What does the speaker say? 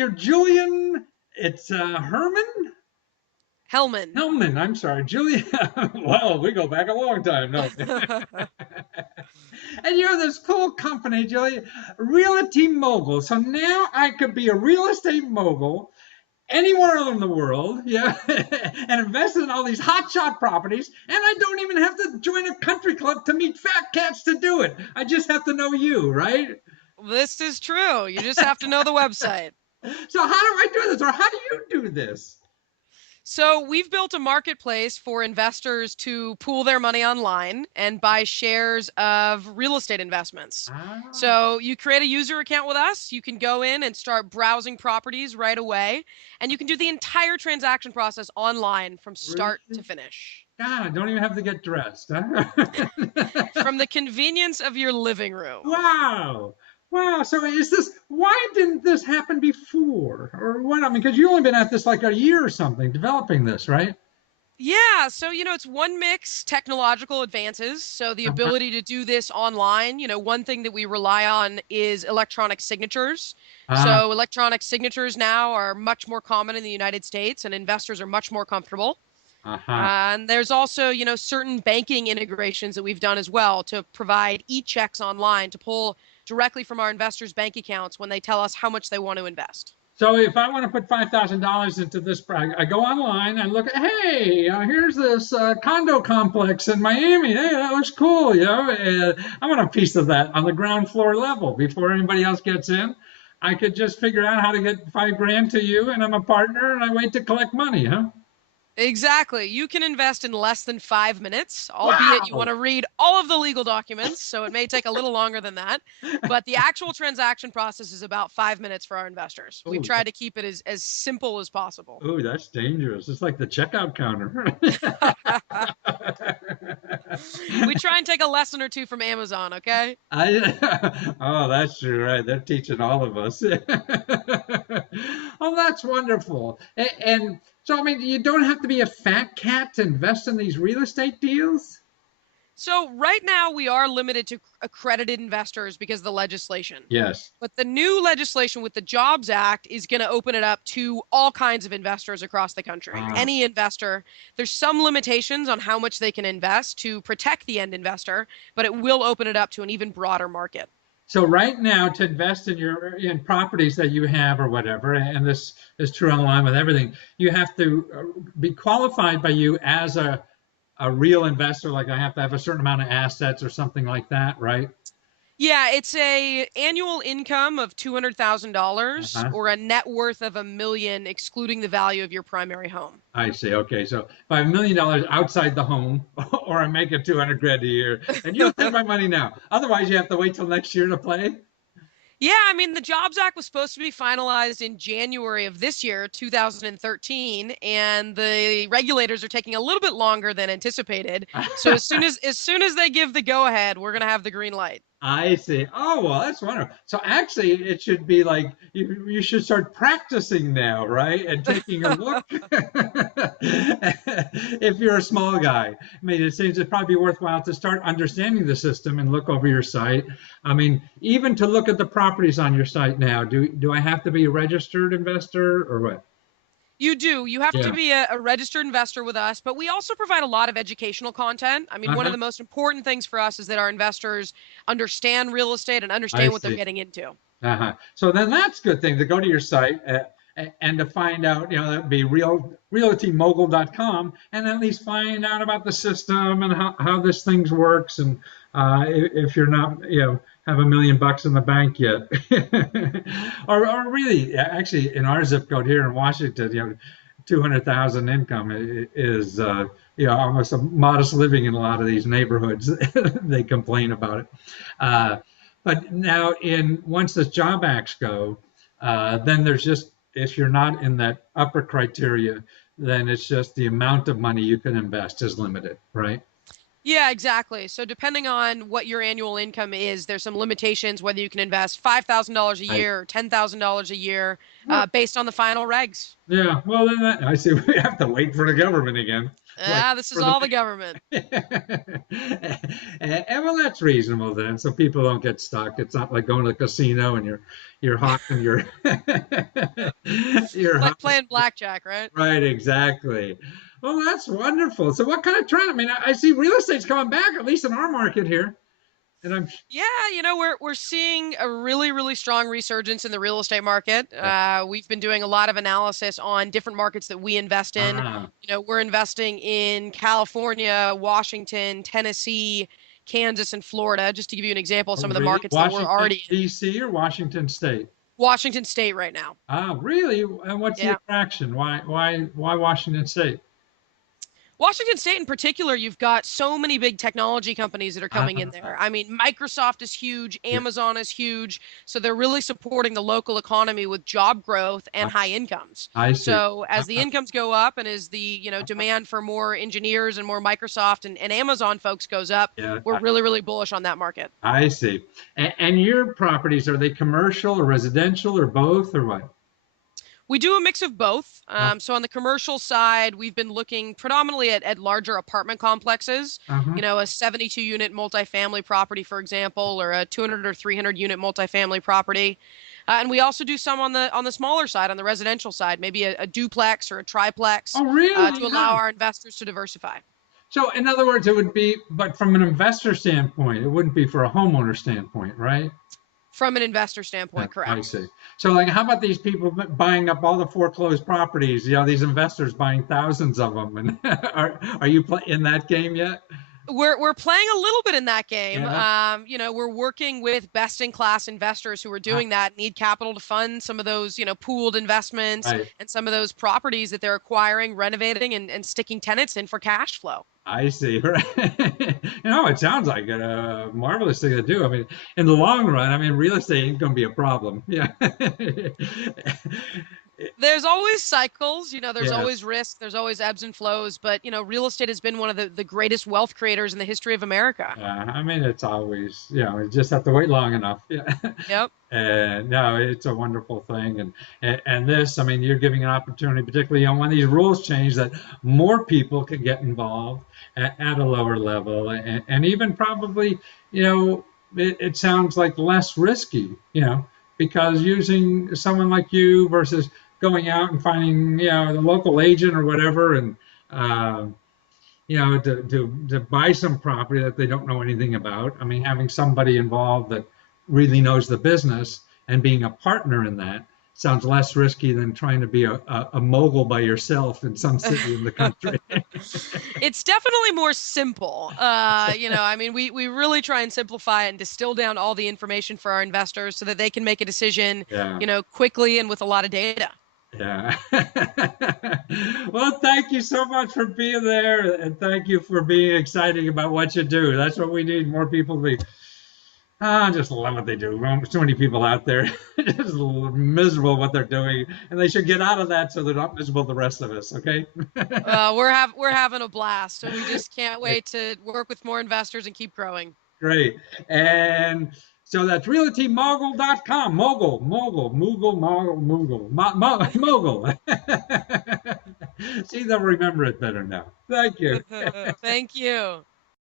you're Julian. It's Herman? Hellman. Hellman, I'm sorry. Julian. Well, we go back a long time. No. And you're this cool company, Julian. Realty Mogul. So now I could be a real estate mogul anywhere in the world, yeah, and invest in all these hotshot properties, and I don't even have to join a country club to meet fat cats to do it. I just have to know you, right? This is true. You just have to know the website. So how do I do this, or how do you do this? So we've built a marketplace for investors to pool their money online and buy shares of real estate investments. Ah, So you create a user account with us, you can go in and start browsing properties right away, and you can do the entire transaction process online from start to really? finish. God, I don't even have to get dressed. Huh? From the convenience of your living room. Wow. Wow. So is this, why didn't this happen before? Or what? I mean, because you've only been at this like a year or something developing this, right? Yeah, so it's one mix technological advances. So the Uh-huh. ability to do this online, one thing that we rely on is electronic signatures. Ah, So electronic signatures now are much more common in the United States and investors are much more comfortable. uh-huh. And there's also, certain banking integrations that we've done as well to provide e-checks online to pull directly from our investors' bank accounts when they tell us how much they want to invest. So if I want to put $5,000 into this, I go online and look at, hey, here's this condo complex in Miami. Hey, that looks cool, I want a piece of that on the ground floor level before anybody else gets in. I could just figure out how to get 5 grand to you, and I'm a partner, and I wait to collect money, huh? Exactly. You can invest in less than 5 minutes, albeit you want Wow. to read all of the legal documents, so it may take a little longer than that. But the actual transaction process is about 5 minutes for our investors. We've Oh, tried to keep it as simple as possible. oh, that's dangerous. It's like the checkout counter. We try and take a lesson or two from Amazon, okay? oh, that's true, right? They're teaching all of us. Oh, that's wonderful. And so, I mean, you don't have to be a fat cat to invest in these real estate deals? So, right now, we are limited to accredited investors because of the legislation. Yes. But the new legislation with the Jobs Act is going to open it up to all kinds of investors across the country. Ah. Any investor, there's some limitations on how much they can invest to protect the end investor, but it will open it up to an even broader market. So right now, to invest in in properties that you have or whatever, and this is true online with everything, you have to be qualified by you as a real investor. Like I have to have a certain amount of assets or something like that, right? Yeah, it's a annual income of $200,000 Uh-huh. or a net worth of 1 million, excluding the value of your primary home. I see. Okay, so if I have $1 million outside the home, or I make it 200 grand a year, and you'll take my money now. Otherwise, you have to wait till next year to play. Yeah, I mean, the Jobs Act was supposed to be finalized in January of this year, 2013, and the regulators are taking a little bit longer than anticipated. So as soon as they give the go ahead, we're going to have the green light. I see. Oh, well, that's wonderful. So actually, it should be like you should start practicing now, right? And taking a look. If you're a small guy, I mean, it seems it'd probably be worthwhile to start understanding the system and look over your site. I mean, even to look at the properties on your site now, do I have to be a registered investor or what? You do. You have to Yeah. be a registered investor with us, but we also provide a lot of educational content. I mean, one of Uh-huh. the most important things for us is that our investors understand real estate and I understand what they're see. getting into. Uh-huh. So then that's a good thing to go to your site and to find out, that'd be realtymogul.com, and at least find out about the system and how this thing works. And if you're not, have $1 million in the bank yet, or really, actually, in our zip code here in Washington, 200,000 income is, almost a modest living in a lot of these neighborhoods. They complain about it. Uh, but now, in once the job acts go, then there's just, if you're not in that upper criteria, then it's just the amount of money you can invest is limited, right? Yeah, exactly. So depending on what your annual income is, there's some limitations whether you can invest $5,000 a I year or $10,000 a year, well, based on the final regs. yeah. Well, then I see we have to wait for the government again, like Ah, this is for the all the government. and well, that's reasonable then, so people don't get stuck. It's not like going to the casino and you're hawking your Your Like house. playing blackjack, right? Right, exactly. Well, that's wonderful. So what kind of trend? I mean, I see real estate's coming back, at least in our market here. And I'm Yeah, we're seeing a really strong resurgence in the real estate market. yeah. We've been doing a lot of analysis on different markets that we invest in. Ah, We're investing in California, Washington, Tennessee, Kansas, and Florida, just to give you an example of oh, some of the really? markets that we're Washington, already in. D.C. or Washington State? Washington State right now. Ah, really? And what's the Yeah. attraction? Why Washington State? Washington State in particular, you've got so many big technology companies that are coming in Ah, there. I mean, Microsoft is huge, yeah, Amazon is huge. So they're really supporting the local economy with job growth and I, high incomes. I see. So as the Ah, incomes go up and as the, demand for more engineers and more Microsoft and Amazon folks goes up, yeah, we're really bullish on that market. I see. And your properties, are they commercial or residential or both or what? We do a mix of both. Uh, So on the commercial side, we've been looking predominantly at larger apartment complexes, uh-huh. a 72 unit multifamily property, for example, or a 200 or 300 unit multifamily property. And we also do some on the smaller side, on the residential side, maybe a duplex or a triplex, Oh, to really? allow Yeah. our investors to diversify. So, in other words, it would be, but from an investor standpoint, it wouldn't be for a homeowner standpoint, right? From an investor Yeah, standpoint, I correct. see. So, like, how about these people buying up all the foreclosed properties? These investors buying thousands of them, and are you in that game yet? We're playing a little bit in that game. Yeah. We're working with best in class investors who are Ah, doing that, need capital to fund some of those, pooled investments right. and some of those properties that they're acquiring, renovating, and sticking tenants in for cash flow. I see. Right. It sounds like a marvelous thing to do. I mean, in the long run, I mean, real estate ain't going to be a problem. Yeah. There's always cycles, there's always Yes. risk, there's always ebbs and flows, but real estate has been one of the greatest wealth creators in the history of America. I mean, it's always, you just have to wait long enough. Yeah. Yep. And no, it's a wonderful thing. And this, I mean, you're giving an opportunity, particularly on when these rules change, that more people can get involved at a lower level, and even probably, it sounds like less risky, because using someone like you versus going out and finding, the local agent or whatever, and uh, to buy some property that they don't know anything about. I mean, having somebody involved that really knows the business and being a partner in that sounds less risky than trying to be a mogul by yourself in some city in the country. It's definitely more simple. I mean, we really try and simplify and distill down all the information for our investors so that they can make a decision, Yeah. quickly and with a lot of data. Yeah. Well, thank you so much for being there, and thank you for being exciting about what you do. That's what we need, more people to be. I just love what they do. So many people out there just miserable what they're doing, and they should get out of that so they're not miserable the rest of us. Okay. We're having a blast, so we just can't wait to work with more investors and keep growing. Great. And so that's realtymogul.com. Mogul. See, they'll remember it better now. Thank you. Thank you.